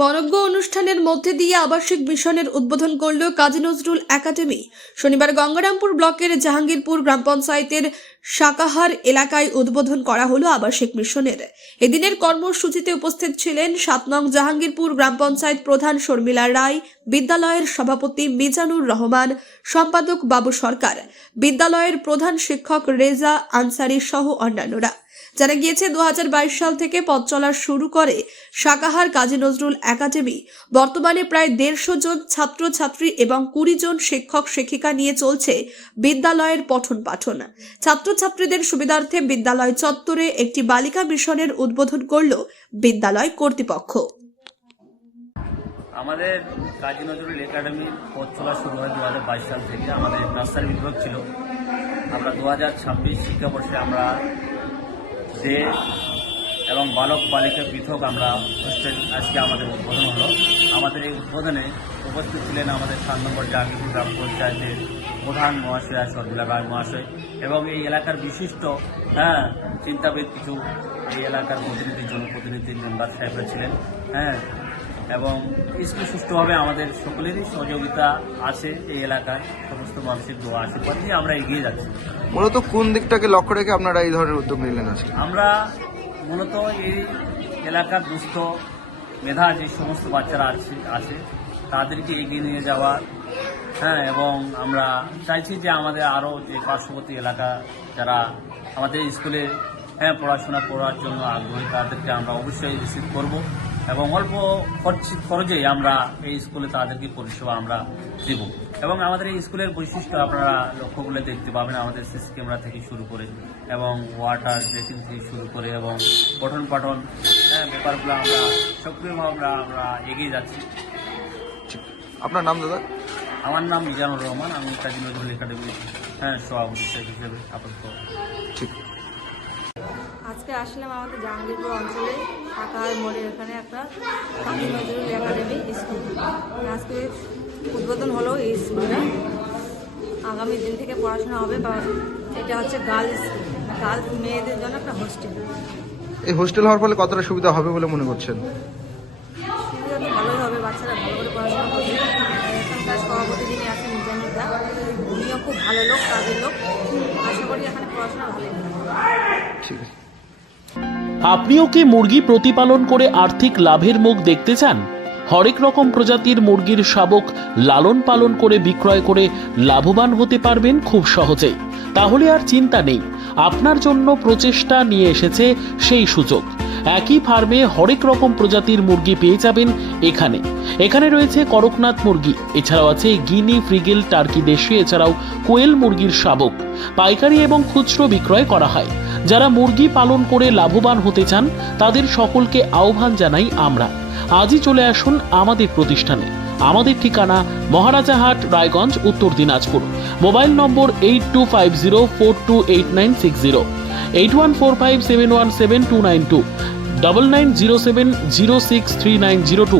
মনজ্ঞ অনুষ্ঠানের মধ্যে দিয়ে আবাসিক মিশনের উদ্বোধন করল কাজী নজরুল একাডেমি। শনিবার গঙ্গারামপুর ব্লকের জাহাঙ্গীরপুর গ্রাম পঞ্চায়েতের সাকাহার এলাকায় উদ্বোধন করা হলো আবাসিক মিশনের। এদিনের কর্মসূচিতে উপস্থিত ছিলেন ৭ নং জাহাঙ্গীরপুর গ্রাম পঞ্চায়েত প্রধান শর্মিলা রায়, বিদ্যালয়ের সভাপতি মিজানুর রহমান, সম্পাদক বাবু সরকার, বিদ্যালয়ের প্রধান শিক্ষক রেজা আনসারি সহ অন্যান্যরা। জানা গিয়েছে 2022 সাল থেকে পথ চলা শুরু করে সাকাহার কাজী নজরুল একাডেমি। বর্তমানে প্রায় 150 জন ছাত্রছাত্রী এবং 20 জন শিক্ষক শিক্ষিকা নিয়ে চলছে বিদ্যালয়ের পঠন পাঠন। ছাত্রছাত্রীদের সুবিধার্থে বিদ্যালয় চত্বরে একটি বালিকা মিশনের উদ্বোধন করল বিদ্যালয় কর্তৃপক্ষ। আমাদের কাজী নজরুল একাডেমির পথ চলা শুরু হয় 2022 সাল থেকে। আমাদের নার্সারি বিভাগ ছিল। আমরা 2026 শিক্ষাবর্ষে আমরা ডে এবং বালক বালিকা পৃথক আমরা হোস্টেল আজকে আমাদের উদ্বোধন হলো। আমাদের এই উদ্বোধনে উপস্থিত ছিলেন আমাদের 7 নম্বর জাহাঙ্গীরপুর গ্রাম পঞ্চায়েতের প্রধান মহাশয়া শর্মিলা রায় মহাশয় এবং এই এলাকার বিশিষ্ট চিন্তাবিদ কিছু এই এলাকার প্রতিনিধি জনপ্রতিনিধি মেম্বার সাহেবরা ছিলেন। এবং স্কুল সুষ্ঠুভাবে আমাদের সকলেরই সহযোগিতা আছে। এই এলাকায় সমস্ত মানুষের দোয়া আশীর্বাদ নিয়ে আমরা এগিয়ে যাচ্ছি। মূলত কোন দিকটাকে লক্ষ্য রেখে আপনারা এই ধরনের উদ্যোগ নিলেন আজকে? আমরা মূলত এই এলাকার দুস্থ মেধা যে সমস্ত বাচ্চারা আছে তাদেরকে এগিয়ে নিয়ে যাওয়া, এবং আমরা চাইছি যে আমাদের আরও যে পার্শ্ববর্তী এলাকা যারা আমাদের স্কুলে পড়াশোনা করার জন্য আগ্রহী তাদেরকে আমরা অবশ্যই রিসিভ করব এবং অল্প খরচে আমরা এই স্কুলে তাদেরকে পরিষেবা আমরা দেব। এবং আমাদের এই স্কুলের বৈশিষ্ট্য আপনারা লক্ষ্য করলে দেখতে পাবেন, আমাদের সিসি ক্যামেরা থেকে শুরু করে এবং ওয়াটার ড্রেসিং থেকে শুরু করে এবং পঠন পাঠন ব্যাপারগুলো আমরা সক্রিয়ভাবে আমরা এগিয়ে যাচ্ছি। আপনার নাম দাদা? আমার নাম মিজানুর রহমান, আমি কাজী নজরুল একাডেমির সভাপতি হিসেবে আপাতত। ঠিক। আজকে আসলাম আমাদের জাহাঙ্গীরপুর অঞ্চলে সাকাহার মোড়ের এখানে একটা কাজী নজরুল একাডেমি স্কুল। আজকে উদ্বোধন হলো এই স্কুলটা। আগামী দিন থেকে পড়াশোনা হবে, বা এটা হচ্ছে গার্লস মেয়েদের জন্য একটা হোস্টেল। এই হোস্টেল হওয়ার ফলে কতটা সুবিধা হবে বলে মনে করছেন? সুবিধা তো ভালোই হবে, বাচ্চারা ভালো করে পড়াশোনা করবে। এখানকার সভাপতি যিনি আছেন মিজানুর দা, উনিও খুব ভালো লোক, কাজের লোক। আশা করি এখানে পড়াশোনা ভালোই হবে। ঠিক আছে। আপনিও কি মুরগি প্রতিপালন করে আর্থিক লাভের মুখ দেখতে চান? হরেক রকম প্রজাতির মুরগির শাবক লালন পালন করে বিক্রয় করে লাভবান হতে পারবেন খুব সহজেই। তাহলে আর চিন্তা নেই, আপনার জন্য প্রচেষ্টা নিয়ে এসেছে সেই সুযোগ। একই ফার্মে হরেক রকম প্রজাতির মুরগি পেয়ে যাবেন এখানে রয়েছে করকনাথ মুরগি, এছাড়াও আছে গিনি, ফ্রিগেল, টার্কি দেশি, এছাড়াও কোয়েল মুরগির শাবক পাইকারি এবং খুচরো বিক্রয় করা হয়। যারা মুরগি পালন করে লাভবান হতে চান তাদের সকলকে আহ্বান জানাই আমরা। আজই চলে আসুন আমাদের প্রতিষ্ঠানে। আমাদের ঠিকানা মহারাজাহাট, রায়গঞ্জ, উত্তর দিনাজপুর। মোবাইল নম্বর 8250428960, 8145717292, 9907063902।